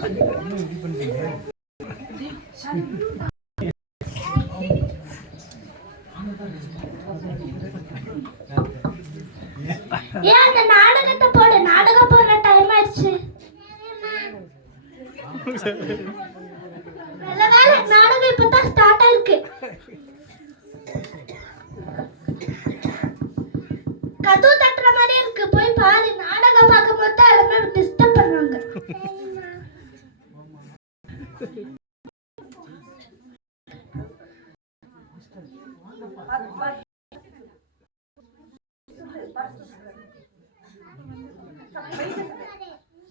ஏன் அந்த நாடகத்தை போடு, நாடகம் போடுற டைம் ஆயிடுச்சு. நல்ல வேலை, நாடகம் இப்பதான் ஸ்டார்ட் ஆயிருக்கு. கதவு தட்டுற மாதிரி இருக்கு, போய் பாரு. நாடகம் பார்க்கும் போது எல்லாமே டிஸ்டர்ப் பண்ணுவாங்க.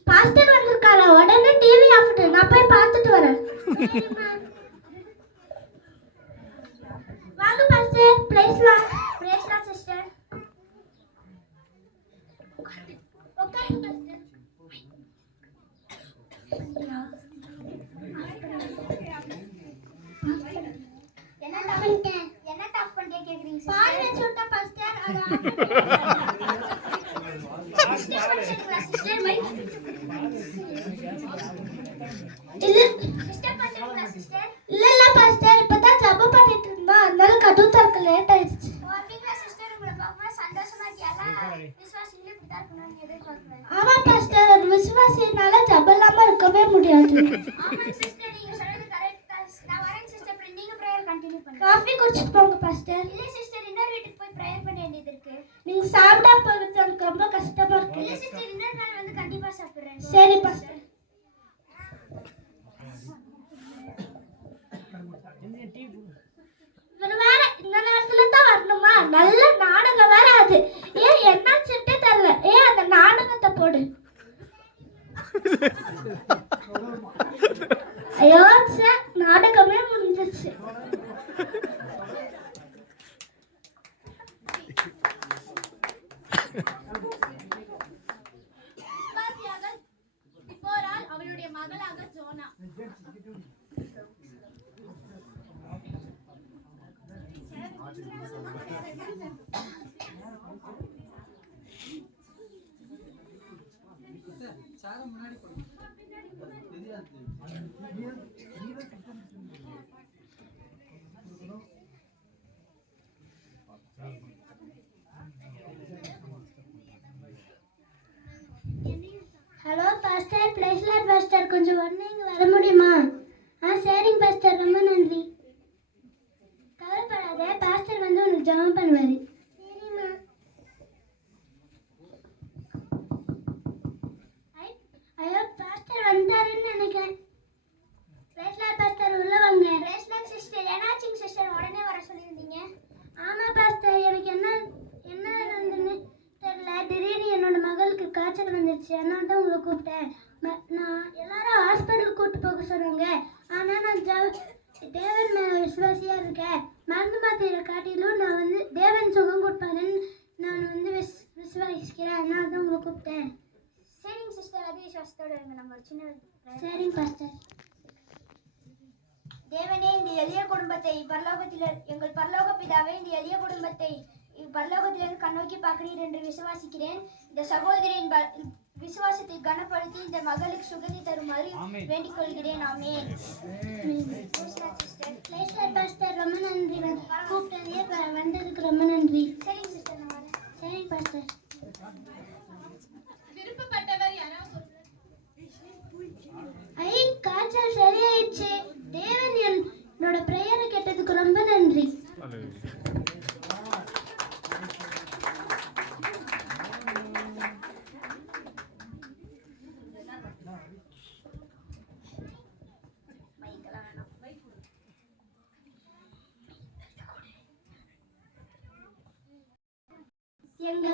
பாஸ்டர் வந்திருக்காரா? உடனே டிவி ஆஃப் பண்ணு, நான் போய் பார்த்துட்டு வரேன். வாங்க பாஸ்டர், பிரைஸ்லாம். பிரைஸ்லாம் சிஸ்டர். Okay pastor. என்ன டாப் பண்ணிட்டே கேக்குறீங்க சிஸ்டர்? பால் வச்சு விட்டா பாஸ்டர். சிஸ்டர் மை இல்ல பாஸ்டர், இப்பதான் ஜெபம் பண்ணிட்டு இருந்தா, அதனால கதவு திறக்க லேட் ஆயிடுச்சு. அப்படிங்களா சிஸ்டர்? உங்களை பார்க்கும்போது சந்தோஷமா இருக்கியா? விசுவாசிங்களே இப்படி தான் இருக்கணும்னு எதிர்பார்க்கிறேன். ஆமா பாஸ்டர், ஒரு விசுவாசினால ஜெபம் இல்லாம இருக்கவே முடியாது. ஆமா சிஸ்டர், நீங்க சொல்றது கரெக்ட் தான். நான் வரேன் சிஸ்டர், அப்புறம் நீங்க பிரேயர் கண்டினியூ பண்ணுங்க. காஃபி குடிச்சிட்டு போங்க பாஸ்டர். இல்ல சிஸ்டர், இன்னொரு வீட்டுக்கு போய் பிரேயர் பண்ண வேண்டியது இருக்கு. நீங்க சாப்பிடாம போறது எனக்கு ரொம்ப கஷ்டமா இருக்கு. இல்ல சிஸ்டர், இன்னொரு நாள் வந்து கண்டிப்பா சாப்பிடுறேன். சரி பாஸ்டர். வேற இந்த நேரத்துல தான் வரணுமா? நல்ல நாடகம் வேற அது. ஏன் என்ன சிட்டே தெரியல. அந்த நாடகத்தை போடு. ஐயோ நாடகமே முடிஞ்சிச்சு. அவளுடைய மகளாக ஜோனா. ஹலோ பாஸ்டர், பிளேஸ்லாட் பாஸ்டர், கொஞ்சம் வந்தீங்க வர முடியுமா? சரிங்க பாஸ்டர், ரொம்ப நன்றி. கவலைப்படாத, பாஸ்டர் வந்து உனக்கு ஜெபம் பண்ணுவாரு. சரிம்மா. ஐயோ பாஸ்டர் வந்தாருன்னு நினைக்கிறேன். பிளேஸ்லாட் பாஸ்டர் உள்ள வாங்க. பிளேஸ்லாட் சிஸ்டர், என்னாச்சுங்க சிஸ்டர்? உடனே வர சொல்லியிருந்தீங்க. ஆமா பாஸ்டர், எனக்கு என்ன நடந்துன்னு தெரியல. திடீர்னு என்னோட மகளுக்கு காய்ச்சல் வந்துருச்சு, அதனால தான் உங்களை கூப்பிட்டேன். நான் எல்லாரும் ஹாஸ்பிட்டலுக்கு கூப்பிட்டு போக சொன்னாங்க. ஆனால் நான் தேவன் மேலே விசுவாசியாக இருக்கேன். மருந்து மாத்திரை காட்டிலும் நான் வந்து தேவன் சுகம் கொடுப்பாருன்னு நான் வந்து விசுவாசிக்கிறேன். அதனால தான் உங்களை கூப்பிட்டேன். சரிங்க சிஸ்டர், அதே விசுவாசத்தோடு இருங்க. நம்ம சின்ன. சரிங்க பாஸ்டர். தேவனே, இந்த எளிய குடும்பத்தை எங்கள் பரலோக பிதாவே, இந்த எளிய குடும்பத்தை பரலோகத்திலிருந்து கண்ணோக்கி பார்க்கிறீர் என்று விசுவாசிக்கிறேன். இந்த சகோதரியின் விசுவாசத்தை கனப்படுத்தி இந்த மகளுக்கு சுகத்தை தருமாறு வேண்டிக் கொள்கிறேன். ஆமென். ரொம்ப நன்றி, கூப்பிட்டதே வந்ததுக்கு ரொம்ப நன்றி. சரிங்க சிஸ்டர், நான் வரேன். சரிங்க பாஸ்டர். விருப்பப்பட்டவர் யாராவது? காய்ச்சல் சரியாயிடுச்சு. தேவன் என்னோட பிரேயரை கேட்டதுக்கு ரொம்ப நன்றி. எங்க